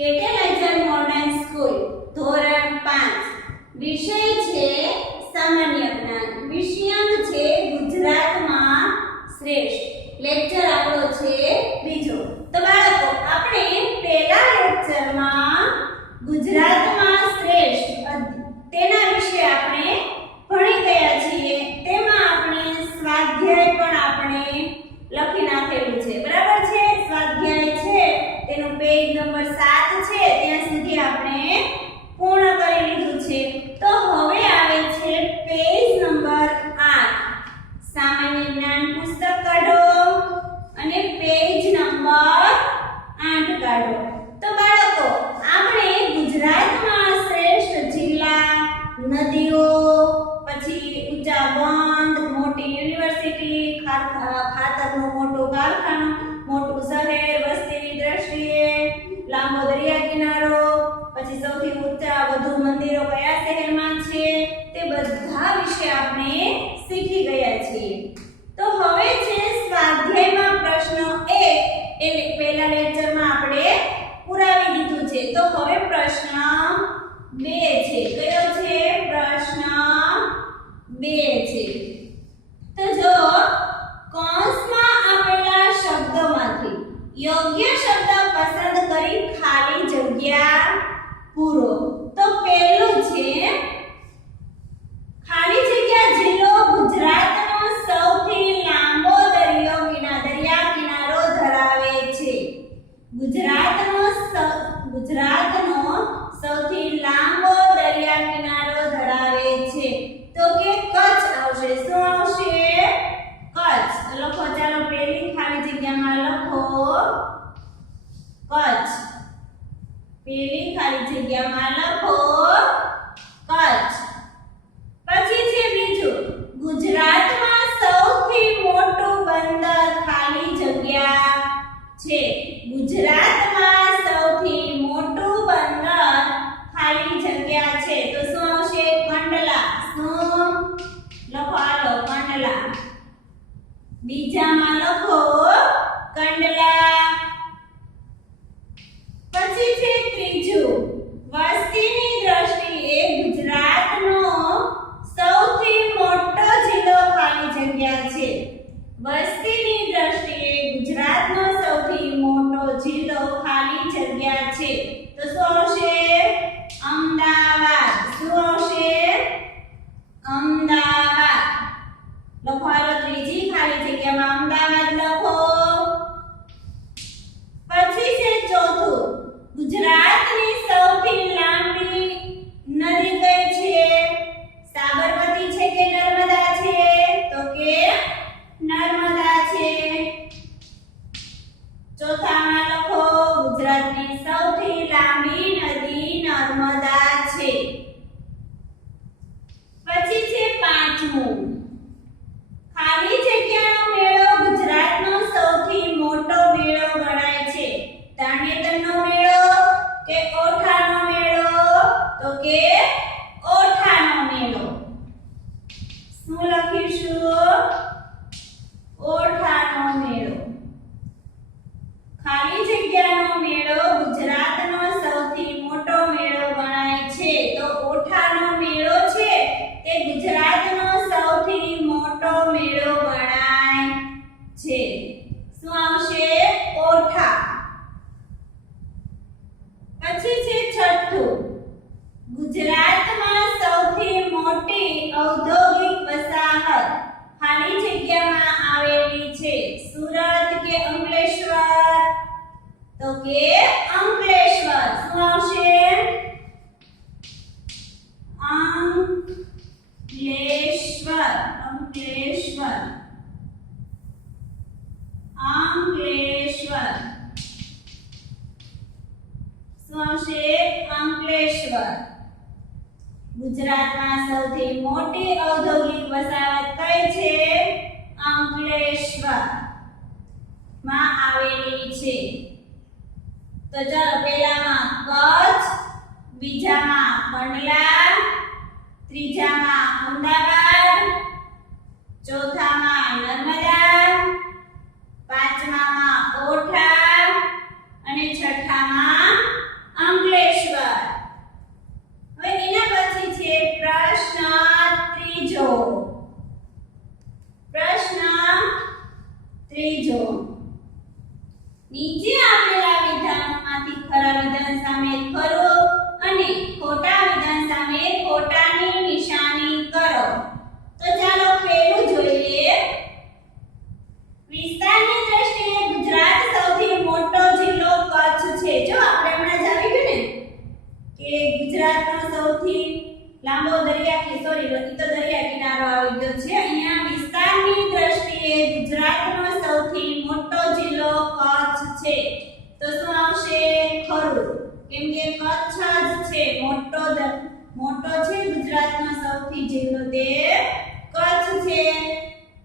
કેટલાઇઝર modern school ધોરણ 5 વિષય છે સામાન્ય જ્ઞાન વિષયાંક છે ગુજરાતમાં શ્રેષ્ઠ લેક્ચર આપણો છે બીજો તો બાળકો આપણે પહેલા લેક્ચરમાં ગુજરાતમાં શ્રેષ્ઠ તેના વિશે આપણે ભણી ગયા છીએ તેમાં આપણે સ્વાધ્યાય પણ આપણે લખી નાખેલું છે બરાબર છે સ્વાધ્યાય છે તેનું પેજ નંબર 7 છે ત્યાં સુધી આપણે પૂર્ણ કરી લીધું છે તો હવે આવે છે પેજ નંબર 8 સામાન્ય જ્ઞાન પુસ્તક કાઢો અને પેજ નંબર 8 કાઢો તો બાળકો આપણે ગુજરાતમાં શ્રેષ્ઠ જિલ્લા નદીઓ પછી ઊંચા બંધ મોટી યુનિવર્સિટી ખાતરનું મોટું કારખાનું મોટું શહેર વસ્તીની દ્રષ્ટિએ લાંબો દરિયા કિનારો પછી સૌથી ઊંચા વધુ મંદિરો કયા શહેરમાં છે તે બધા વિશે આપણે શીખી ગયા છીએ તો હવે છે સ્વાધ્યાયમાં પ્રશ્ન 1 એ પહેલા લેક્ચરમાં આપણે પુરાવી દીધું છે તો હવે પ્રશ્ન 2 છે કયો છે પ્રશ્ન 2 છે તો જો કૌંસમાં આપેલા શબ્દોમાંથી યોગ્ય શબ્દ પસંદ કરી ખાલી જગ્યા પૂરો તો પહેલું છે ખાલી જગ્યા જિલ્લો ગુજરાતનો સૌથી લાંબો દરિયા કિનારો ધરાવે છે ગુજરાતનો સૌથી લાંબો દરિયા કિનારો ધરાવે છે તો કે કચ્છ આવશે શું આવશે કચ્છ લખો ચાલો પહેલી ખાલી જગ્યામાં લખો કચ્છ પહેલી ખાલી જગ્યામાં લખો કચ્છ પછી છે બીજું ગુજરાતમાં સૌથી મોટું બંદર ખાલી જગ્યા છે ગુજરાતમાં સૌથી મોટું બંદર ખાલી જગ્યા છે તો શું આવશે કંડલા શું લખો આલો કંડલા બીજામાં લખો કંડલા પછી છે ત્રીજું વસ્તીની દ્રષ્ટિએ ગુજરાતનો સૌથી મોટો જિલ્લો ખાલી જગ્યા છે વસ્તીની દ્રષ્ટિએ ગુજરાતનો સૌથી મોટો જિલ્લો ખાલી જગ્યા છે તો શું આવશે અમદાવાદ શું આવશે અમદાવાદ લખો આલો ત્રીજી ખાલી જગ્યામાં અમદાવાદ લખો પછી છે ચોથું ગુજરાતની સૌથી લાંબી નદી કઈ છે સાબરમતી છે કે નર્મદા છે તો કે નર્મદા છે ચોથામાં લખો ગુજરાતની સૌથી લાંબી નદી નર્મદા છે પછી છે પાંચમું ખાલી જગ્યાનો મેળો ગુજરાતનો સૌથી મોટો મેળો ગણાય છે તરણેતરનો મેળો કે ઓઠાનો મેળો તો કે ઓઠાનો મેળો શું લખીશું ઓઠાનો મેળો ખાલી જગ્યાનો મેળો ગુજરાતનો સૌથી મોટો મેળો ગણાય છે તો ઓઠાનો મેળો છે તે ગુજરાતનો સૌથી મોટો મેળો ગણાય છે શું આવશે ઓઠા પછી છે છઠ્ઠું ગુજરાતમાં સૌથી મોટી ઔદ્યોગિક વસાહત ખાલી જગ્યામાં આવેલી છે સુરત કે અંકલેશ્વર તો કે અંકલેશ્વર શું આવશે અંકલેશ્વર અંકલેશ્વર અંકલેશ્વર શું આવશે અંકલેશ્વર ગુજરાતમાં સૌથી મોટી ઔદ્યોગિક વસાહત કઈ છે અંકલેશ્વર માં આવેલી છે તો ચાલો પહેલામાં કચ્છ બીજામાં કંડલા ત્રીજામાં અમદાવાદ ચોથામાં નર્મદા પાંચમામાં ઓઠા અને છઠ્ઠામાં ત્રીજો, નીચે આપેલા વિધાનોમાંથી ખરા વિધાન સામે ખરું અને ખોટા વિધાન સામે ખોટાની નિશાની કરો. તો ચાલો પહેલું જોઈએ. વિસ્તારની દ્રષ્ટિએ ગુજરાત સૌથી મોટો જિલ્લો કચ્છ છે. જો આપણે હમણાં જ આવી ગયું ને કે ગુજરાતનો સૌથી લાંબો દરિયા કિનારો આવી ગયો છે. અહીંયા વિસ્તારની દ્રષ્ટિએ ગુજરાતનો સૌથી મોટો જિલ્લો કચ્છ છે. તો શું આવશે? ખરું, કેમ કે કચ્છ જ છે મોટો છે ગુજરાતનો સૌથી જિલ્લો તે કચ્છ છે.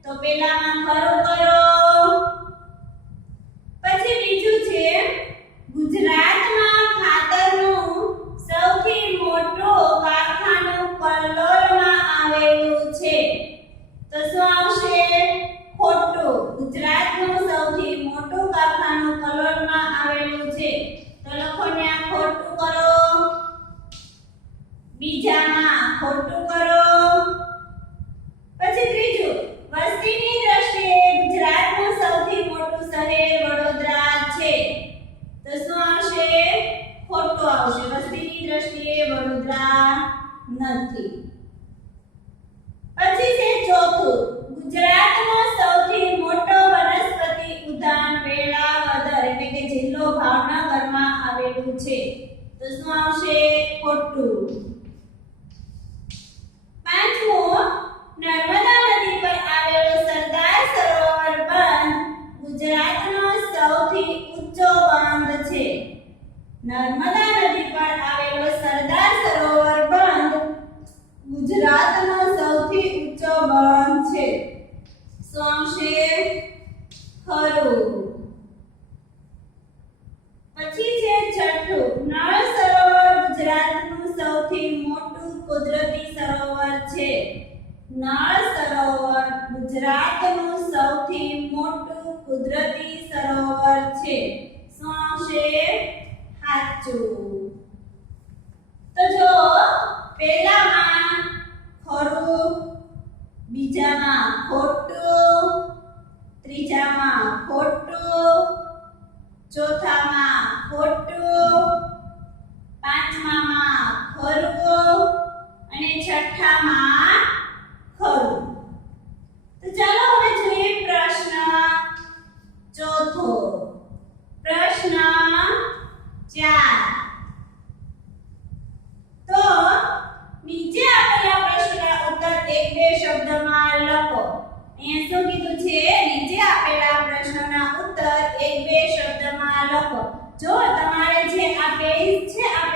તો પહેલામાં ખરું કરો. પછી બીજું છે ગુજરાતમાં ખાતરનું સૌથી મોટું કારખાનું કલોલમાં આવેલું છે. તો શું આવશે? ખોટું. ગુજરાતનું સૌથી મોટું કારખાનું કલોલમાં આવેલું છે. તો લખો ને આ ખોટું કરો. બીજામાં ખોટું કરો. પછી ત્રીજું, વસ્તીની દ્રષ્ટિએ ગુજરાતનું સૌથી મોટું શહેર વડોદરા છે. તો શું આવશે? ખોટું આવશે. વસ્તીની દ્રષ્ટિએ વડોદરા નથી. પછી છે ચોથું, ગુજરાતનો સૌથી મોટો વનસ્પતિ ઉદ્યાન વેળાવદર એટલે કે જિલ્લો ભાવનગરમાં આવેલું છે. તો શું આવશે? ખોટું. પાંચમું, નર્મદા નદી પર આવેલો સરદાર સરોવર બંધ ગુજરાતનો સૌથી ઊંચો બંધ છે. નર્મદા નદી પર આવેલો સરદાર સરોવર બંધ ગુજરાતનો સૌથી ઊંચો બંધ છે. શું આવશે? ખરું. પછી છે છઠ્ઠું, નળ સરોવર ગુજરાતનું સૌથી મોટું કુદરતી સરોવર છે. નળ સરોવર ગુજરાતનું સૌથી મોટું કુદરતી સરોવર છે. શું આવશે? સાચું. તો જો પહેલામાં ખરું, બીજામાં ખોટું, ત્રીજામાં ખોટું, ચોથામાં ખોટું, પાંચમામાં ખરું અને છઠ્ઠામાં ખરું. તો ચાલો હવે જોઈએ પ્રશ્ન ચોથો. પ્રશ્ન 4. તો નીચે આપેલા પ્રશ્નના ઉત્તર એક બે શબ્દમાં લખો. અહીંયા શું કીધું છે? નીચે આપેલા પ્રશ્નના ઉત્તર એક બે શબ્દમાં લખો. જો તમારે જે આ પેજ છે, આ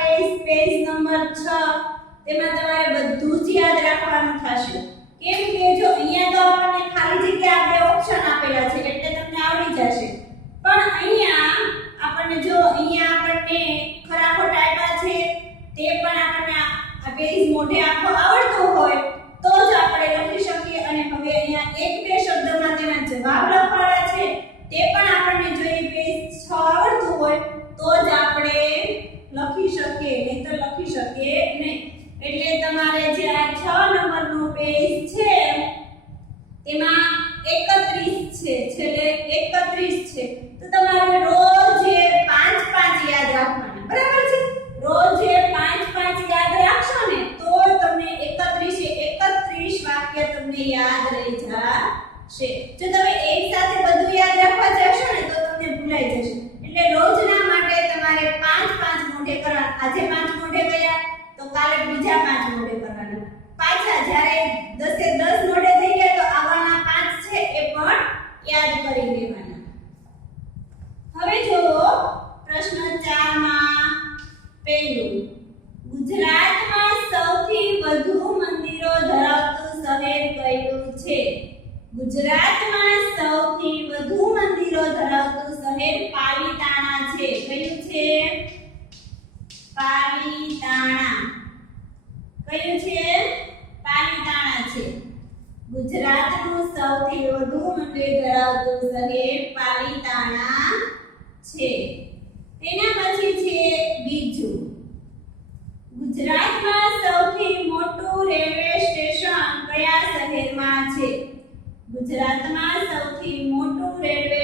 પેજ નંબર 6, તેમાં તમારે બધું જ યાદ રાખવાનું થશે. કેમ કે જો અહીંયા તો આપણને ખાલી જગ્યા બે ઓપ્શન આપેલા છે એટલે તમને આવડી જશે. પણ અહીંયા આપણને ખરા ખોટા આપ્યા છે તે પણ આપણને આ પેજ મોઢે આખો આવડતો હોય તો જ આપણે લખી શકીએ. અને હવે અહીંયા એક બે શબ્દમાં તેના જવાબ લખવાના છે તે પણ આપણને જો એ પેજ 6 આવડતું હોય તો જ આપણે લખી શકીએ, નહીં તો લખી શકીએ નહીં. એટલે તમારે જે આ 6 નંબરનું પેજ છે તેમાં 31 છે, છેલ્લે 31 છે. તો તમારે રોજ 5-5 યાદ રાખવાના. બરાબર છે? રોજ 5-5 યાદ રાખશો ને તો તમને 31 વાક્ય તમને યાદ રહી જશે. જો તમે એક સાથે બધું યાદ રાખવા જશો ને તો તમને ભૂલાઈ જશે. એટલે રોજના માટે તમારે 5-5 મોઢે કરવાના. આજે 5 મોઢે કર્યા તો કાલે બીજા 5 મોઢે કરવાના. પાછા જ્યારે 10 મોઢે થઈ ગયા તો આવવાના 5 છે એ પણ યાદ કરી લેવાના. હવે જુઓ પ્રશ્ન 4 માં પહેલું, ગુજરાતમાં સૌથી વધુ મંદિરો ધરાવતું શહેર કયું છે? ગુજરાતમાં સૌથી વધુ મંદિરો ધરાવતું શહેર પાલીતાણા છે. કયું છે? પાલીતાણા. કયું છે? પાલીતાણા છે. ગુજરાતનું સૌથી વધુ મંદિર ધરાવતું શહેર પાલીતાણા છે. તેના પછી છે બીજું, ગુજરાતમાં સૌથી મોટું રેલવે સ્ટેશન કયા શહેરમાં છે? ગુજરાતમાં સૌથી મોટું રેલવે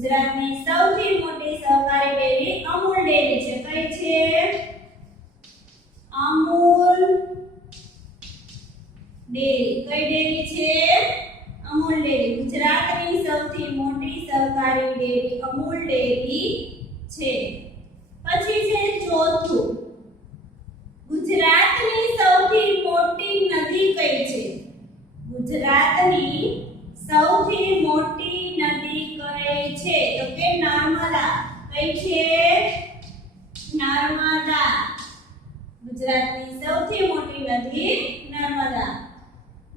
ગુજરાતની સૌથી મોટી સહકારી ડેરી અમૂલ ડેરી છે. કઈ છે? અમૂલ ડેરી. કઈ ડેરી છે? અમૂલ ડેરી. ગુજરાતની સૌથી મોટી સહકારી ડેરી અમૂલ ડેરી છે. પછી છે ચોથું, ગુજરાતની સૌથી મોટી નદી કઈ છે? ગુજરાતની સૌથી મોટી નદી કઈ છે? તો કે નર્મદા. કઈ છે? નર્મદા. ગુજરાતની સૌથી મોટી નદી નર્મદા.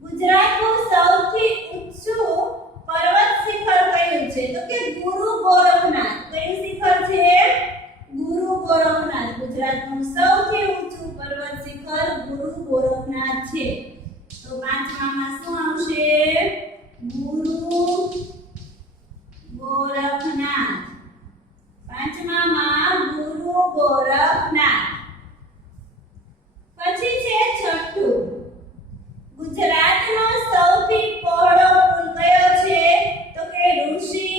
ગુજરાતનું સૌથી ઊંચું પર્વત શિખર કયું છે? તો કે ગુરુ ગોરખનાથ. કયું શિખર છે? ગુરુ ગોરખનાથ. ગુજરાતનું સૌથી ઊંચું પર્વત શિખર ગુરુ ગોરખનાથ છે. તો પાંચમામાં શું આવશે? ગુરુ ગોરખનાથ. પાંચમામાં ગુરુ ગોરખનાથ. પછી છે છઠ્ઠું, ગુજરાતનો સૌથી પહોળો પુલ કયો છે? તો કે ઋષિ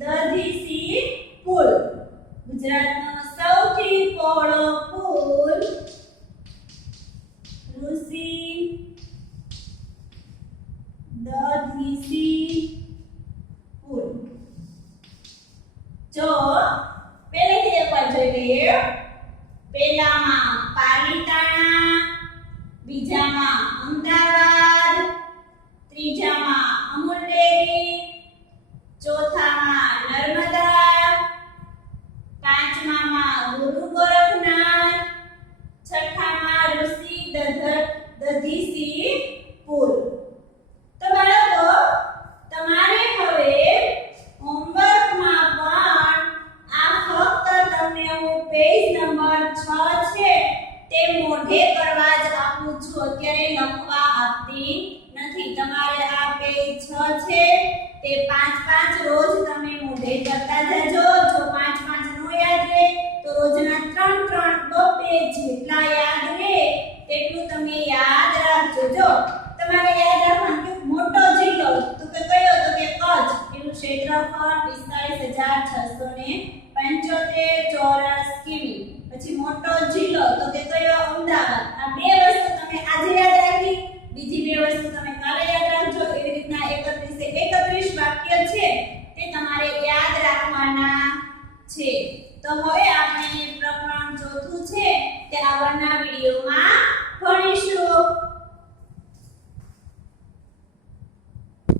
દધીસી પુલ. ગુજરાતનો સૌથી પહોળો પુલ ઋષિ દધીસી પુલ. જો પહેલેથી એકવાર જોઈ લઈએ. પહેલામાં પાલીતાણા, બીજામાં અમદાવાદ, ત્રીજામાં અમૂલ ડેરી, ચોથામાં નર્મદા, પાંચમામાં ગુરુ ગોરખનાથ, છઠ્ઠામાં ઋષિ દધીસી પુલ. તો બાળકો, તમારે હવે હોમવર્કમાં પણ આ ફક્ત તમને હું પેજ નંબર 6 છે તે મોઢે કરવા જ આપું છું. અત્યારે લખવા આપતી નથી. તમારે આ પેજ 6 છે તે 5-5 રોજ તમે મોઢે કરતા જજો. જો 5-5 નો યાદ રહે તો રોજના 3-3 પેજ જેટલા યાદ રહે તેટલું તમે યાદ રાખજો. જો તમારે યાદ રાખવાનું કે મોટો જિલ્લો તો કે કયો? તો કે કચ્છ. એનું ક્ષેત્રફળ 45,675 ચોરસ કિમી. પછી મોટો જિલ્લો તો કે કયો? અમદાવાદ. આ બે વસ્તુ તમે આજે યાદ રાખી, બીજી બે વસ્તુ તમે કાલે યાદ રાખજો. એવી રીતના 31 વાક્ય છે તે તમારે યાદ રાખવાના છે. તો હવે આપણે પ્રકરણ ચોથું છે તે આગળના વિડિયોમાં ભણીશું.